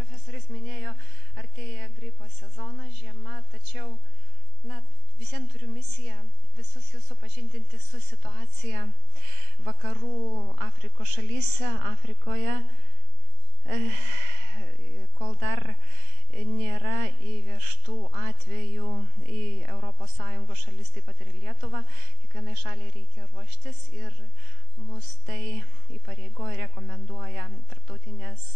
profesorius minėjo, artėja gripo sezonas, žiema, tačiau visiems turiu misiją visus jūs supažindinti su situacija vakarų Afrikos šalyse, Afrikoje, kol dar nėra įvežtų atvejų į ES šalis, taip pat ir Lietuvą. Kiekvienai šaliai reikia ruoštis ir mus tai įpareigoja, rekomenduoja tarptautinės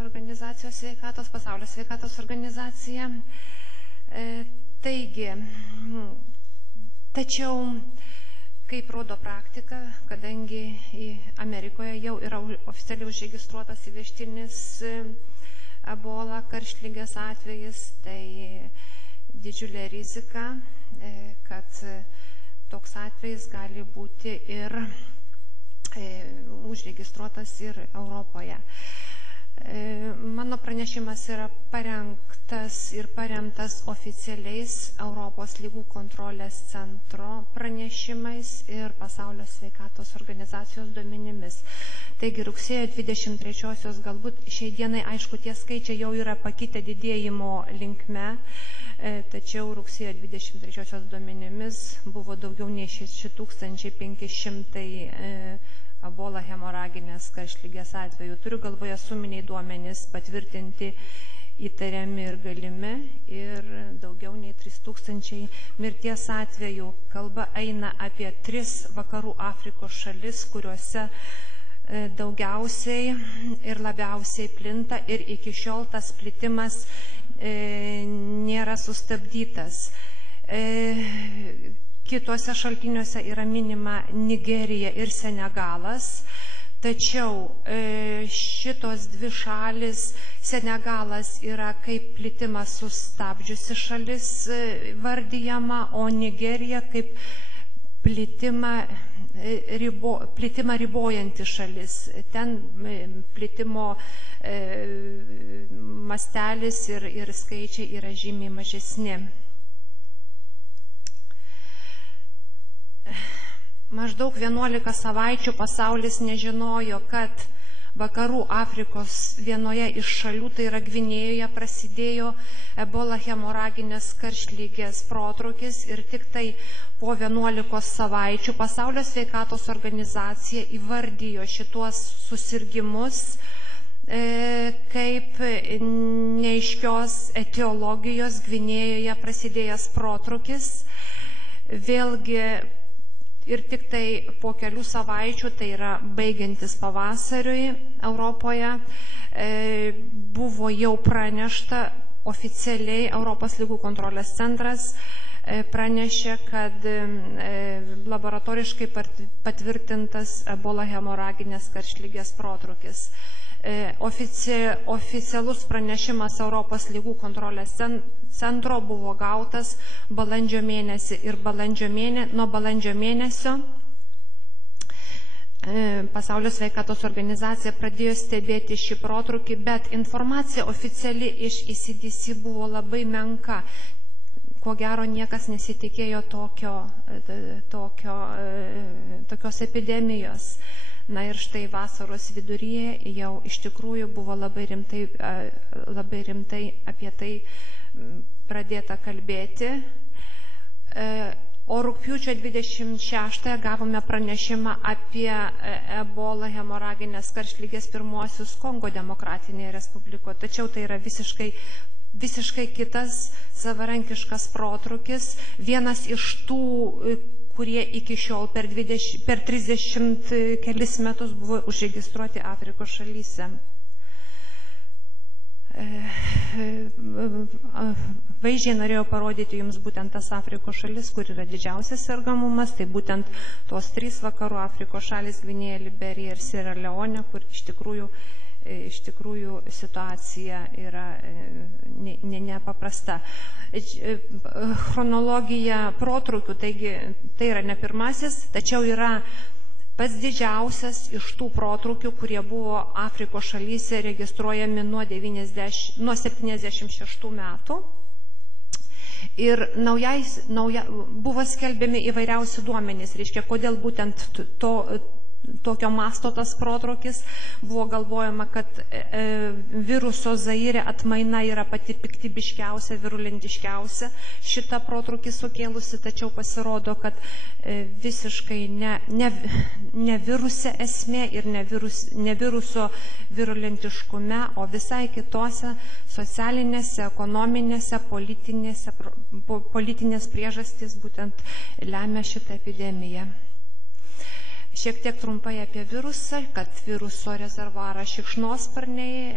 organizacijos sveikatos, pasaulio sveikatos organizacija. Tačiau, kaip rodo praktika, kadangi Amerikoje jau yra oficialiai užregistruotas įvežtinis ebola karštligės atvejis, tai didžiulė rizika, kad toks atvejis gali būti ir užregistruotas ir Europoje. Mano pranešimas yra parengtas ir paremtas oficialiais Europos lygų kontrolės centro pranešimais ir pasaulio sveikatos organizacijos duomenimis. Taigi rugsėjo 23-osios galbūt šiai dienai, aišku, tie skaičiai jau yra pakitę didėjimo linkme, tačiau rugsėjo 23-osios duomenimis buvo daugiau nei 6500 ebola hemoraginės karštligės atvejų. Turiu galvoje suminiai duomenys patvirtinti, įtariami ir galimi, ir daugiau nei 3000 mirties atvejų. Kalba eina apie 3 vakarų Afrikos šalis, kuriuose daugiausiai ir labiausiai plinta, ir iki šiol tas plitimas nėra sustabdytas. Kituose šaltiniuose yra minima Nigerija ir Senegalas, tačiau šitos dvi šalis, Senegalas yra kaip plitimą sustabdžiusi šalis vardijama, o Nigerija kaip plitimą ribojanti šalis. Ten plitimo mastelis ir skaičiai yra žymiai mažesni. Maždaug 11 savaičių pasaulis nežinojo, kad vakarų Afrikos vienoje iš šalių, tai yra Gvinėjoje, prasidėjo ebola hemoraginės karštligės protrūkis, ir tik tai po 11 savaičių pasaulio sveikatos organizacija įvardijo šituos susirgimus kaip neaiškios etiologijos Gvinėjoje prasidėjęs protrūkis. Vėlgi ir tik tai po kelių savaičių, tai yra baigiantis pavasariui Europoje, buvo jau pranešta oficialiai, Europos lygų kontrolės centras pranešė, kad laboratoriškai patvirtintas ebola hemoraginės karštligės protrūkis. Oficialus pranešimas Europos lygų kontrolės centro buvo gautas balandžio mėnesį, ir nuo balandžio mėnesio Pasaulio sveikatos organizacija pradėjo stebėti šį protrūkį, bet informacija oficiali iš ECDC buvo labai menka. Ko gero niekas nesitikėjo tokios epidemijos. Na ir štai vasaros viduryje jau iš tikrųjų buvo labai rimtai apie tai pradėta kalbėti. O rugpjūčio 26 gavome pranešimą apie ebola hemoraginės karštligės pirmuosius Kongo demokratinėje Respublikoje. Tačiau tai yra visiškai kitas savarankiškas protrūkis. Vienas iš tų, kurie iki šiol per 30 kelis metus buvo užregistruoti Afrikos šalyse. Vaizdžiai norėjau parodyti jums būtent tas Afrikos šalis, kur yra didžiausias sergamumas, tai būtent tos 3 vakarų Afrikos šalis, Gvinėja, Liberija ir Sierra Leone, kur iš tikrųjų situacija yra nepaprasta. Chronologija protrūkių, taigi tai yra ne pirmasis, tačiau yra pats didžiausias iš tų protrūkių, kurie buvo Afrikos šalyse registruojami nuo 76 metų. Ir buvo skelbiami įvairiausi duomenys, reiškia, kodėl būtent tokio masto tas protrūkis. Buvo galvojama, kad viruso Zaire atmaina yra pati piktybiškiausia, virulentiškiausia šitą protrūkį sukėlusi, tačiau pasirodo, kad visiškai ne viruse esmė ir ne viruso virulentiškume, o visai kitose socialinėse, ekonominėse, politinės priežastys būtent lemia šitą epidemiją. Šiek tiek trumpai apie virusą, kad viruso rezervuaras šikšnosparniai,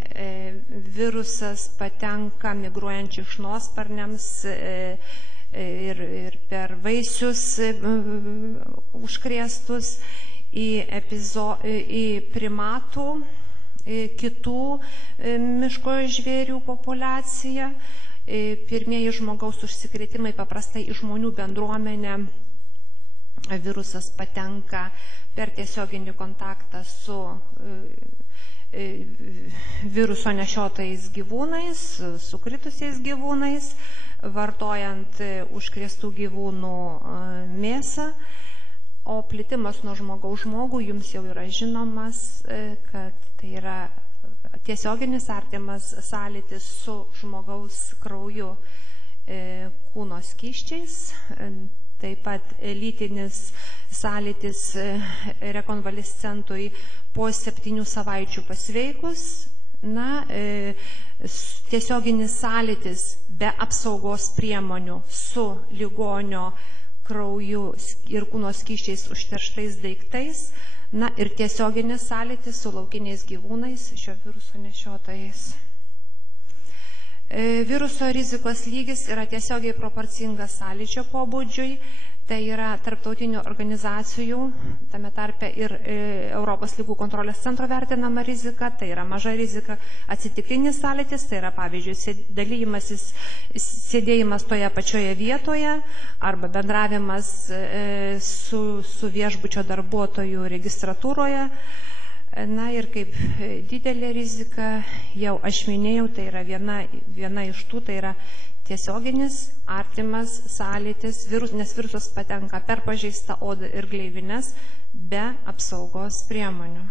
virusas patenka migruojant šikšnosparniams ir per vaisius užkrėstus į primatų, kitų miško žvėrių populiaciją. Pirmieji žmogaus užsikrėtimai paprastai į žmonių bendruomenę virusas patenka per tiesioginį kontaktą su viruso nešiotais gyvūnais, sukritusiais gyvūnais, vartojant užkrėstų gyvūnų mėsą, o plitimas nuo žmogaus žmogų jums jau yra žinomas, kad tai yra tiesioginis artimas sąlytis su žmogaus krauju, kūno skysčiais, taip pat lytinis sąlytis rekonvalescentui po 7 savaičių pasveikus, tiesioginis sąlytis be apsaugos priemonių su ligonio krauju ir kūno skysčiais užterštais daiktais, ir tiesioginis sąlytis su laukiniais gyvūnais, šio viruso nešiotojais. Viruso rizikos lygis yra tiesiogiai proporcingas sąlyčio pobūdžiui, tai yra tarptautinių organizacijų, tame tarpe ir Europos lygų kontrolės centro vertinama rizika, tai yra maža rizika atsitiktinis sąlytis, tai yra pavyzdžiui sėdėjimas toje pačioje vietoje arba bendravimas su viešbučio darbuotojų registratūroje. Ir kaip didelė rizika, jau aš minėjau, tai yra viena iš tų, tai yra tiesioginis artimas sąlytis, nes virusas patenka per pažeistą odą ir gleivines be apsaugos priemonių.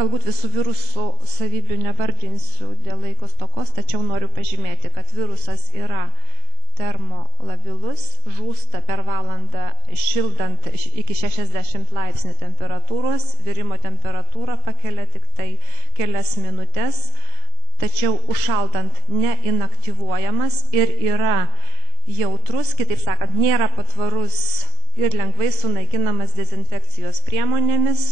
Galbūt visų virusų savybių nevardinsiu dėl laiko stokos, tačiau noriu pažymėti, kad virusas yra termolabilus, žūsta per valandą šildant iki 60 laipsnių temperatūros, virimo temperatūrą pakelia tik tai kelias minutės, tačiau užšaldant neinaktyvuojamas ir yra jautrus, kitaip sakant, nėra patvarus ir lengvai sunaikinamas dezinfekcijos priemonėmis,